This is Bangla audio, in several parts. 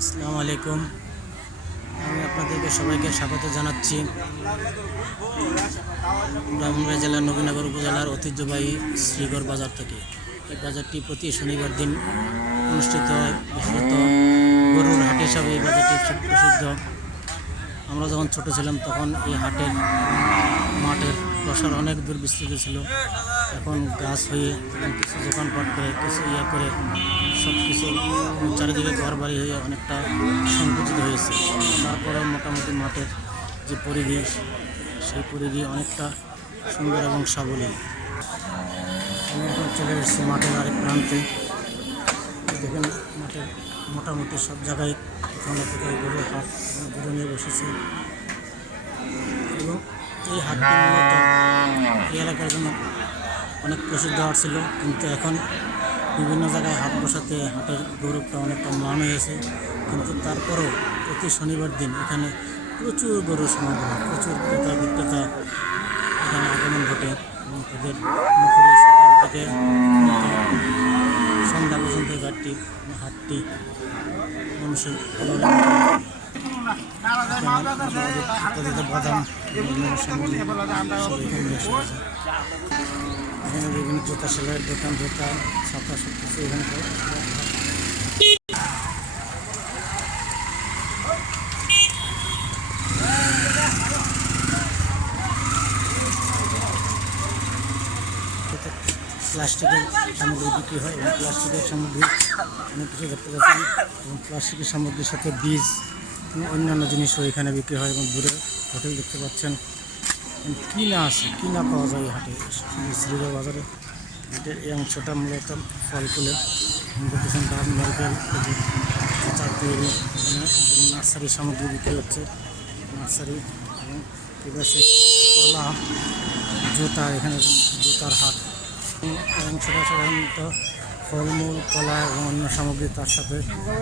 আসসালামু আলাইকুম। আমি আপনাদেরকে সবাইকে স্বাগত জানাচ্ছি। ব্রাহ্মণবাড়ি জেলার নবীনগর উপজেলার ঐতিহ্যবাহী শ্রীগড় বাজার থেকে। এই বাজারটি প্রতি শনিবার দিন অনুষ্ঠিত হয়। বিশেষত গরুর হাট হিসাবে এই বাজারটি প্রসিদ্ধ। আমরা যখন ছোট ছিলাম তখন এই হাটের প্রসার অনেক দূর বিস্তৃত ছিল এখন গাছ হয়ে কিছু দোকানপাট করে কিছু ইয়ে করে সব কিছু চারিদিকে ঘর বাড়ি হয়ে অনেকটা সংকুচিত হয়েছে তারপরে মোটামুটি মাঠের যে পরিবেশ সেই পরিবেশ অনেকটা সুন্দর এবং সাবলীল আমি চলে এসেছি মাঠের আরেক প্রান্তে দেখেন মাঠের মোটামুটি সব জায়গায় এখানে গরুর হাট গরু নিয়ে বসেছে এই হাটটি মূলত এই এলাকার জন্য অনেক প্রসিদ্ধ হাট ছিল। কিন্তু এখন বিভিন্ন জায়গায় হাট বসাতে হাটের গৌরবটা অনেকটা মান হয়েছে। কিন্তু তারপরেও প্রতি শনিবার দিন এখানে প্রচুর গরুর সমাগম প্রচুর ক্রেতা বিক্রেতা এখানে আগমন ঘটে এবং তাদের মুখে সকাল থেকে সন্ধ্যা পর্যন্ত ঘাটটি হাটটি মানুষের বাদাম বিভিন্ন জুতা সেলাইয়ের দোকান জুতা ছাতা সব কিছু এখানে প্লাস্টিকের সামগ্রী বিক্রি হয় এবং প্লাস্টিকের সামগ্রী অনেক কিছু দেখতে পাচ্ছি। এবং প্লাস্টিকের সামগ্রীর সাথে বীজ অন্যান্য জিনিসও এখানে বিক্রি হয় এবং দূরে হোটেল দেখতে পাচ্ছেন। এবং কি না আছে, কি না পাওয়া যায় হাটে? শ্রীগড় বাজারে হাটের এই অংশটা মূলত ফল ফুলের দেখতেছেন ডাব নারকেল এখানে নার্সারি সামগ্রী বিক্রি হচ্ছে। নার্সারি এবং ঠিক আছে কলা, জুতা, এখানে জুতার হাট। সেটা সাধারণত ফলমূল, কলা এবং অন্য সামগ্রী তার সাথে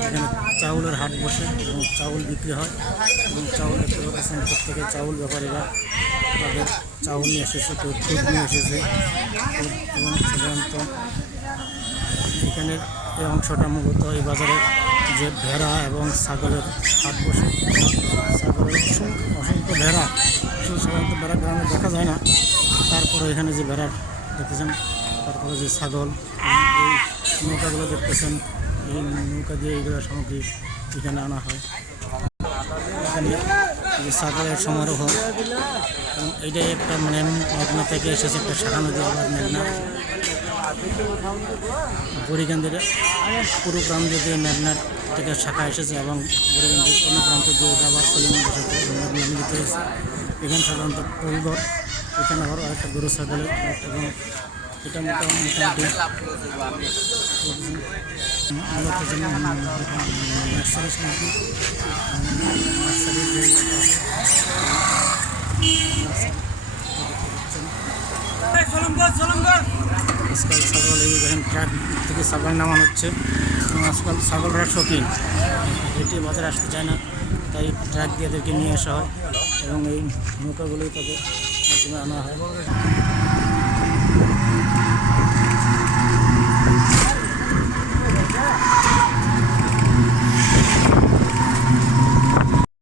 এখানে চাউলের হাট বসে এবং চাউল বিক্রি হয় এবং চাউল দেখতে প্রত্যেকে চাউল ব্যাপারীরা তাদের চাউল নিয়ে এসেছে কেউ খুদ নিয়ে এসেছে। এবং সাধারণত এখানের এই অংশটা মূলত এই বাজারে যে ভেড়া এবং ছাগলের হাট বসে। ছাগলের অসংখ্য ভেড়া সাধারণত ভেড়া গ্রামে দেখা যায় না। তারপরে এখানে যে ভেড়ার দেখেছেন, তারপরে যে ছাগল, এই নৌকাগুলো দেখতেছেন, এই নৌকা দিয়ে এইগুলো সামগ্রী এখানে আনা হয়। এখানে ছাগলের সমারোহ। এবং এইটাই একটা মানে মেঘনা থেকে এসেছে একটা শাখা নদী আবার মেঘনা। বুড়িগঞ্জের পুরো গ্রাম যদি মেঘনার থেকে শাখা এসেছে এবং বুড়িগঞ্জের অন্য প্রান্ত দিয়ে আবার সলিমন্দির হয়েছে। এখানে সাধারণত ফুলগড় এখানে আবার একটা গরু ছাগলের এবং এটা মোটামুটি আজকাল ছাগল এই দেখেন ট্রাক থেকে ছাগল নামানো হচ্ছে আজকাল ছাগলরা শৌখিন এটি বাজারে আসতে চায় না তাই ট্রাক দিয়ে এদেরকে নিয়ে আসা হয় এবং এই নৌকাগুলোই তাদের আনা হয়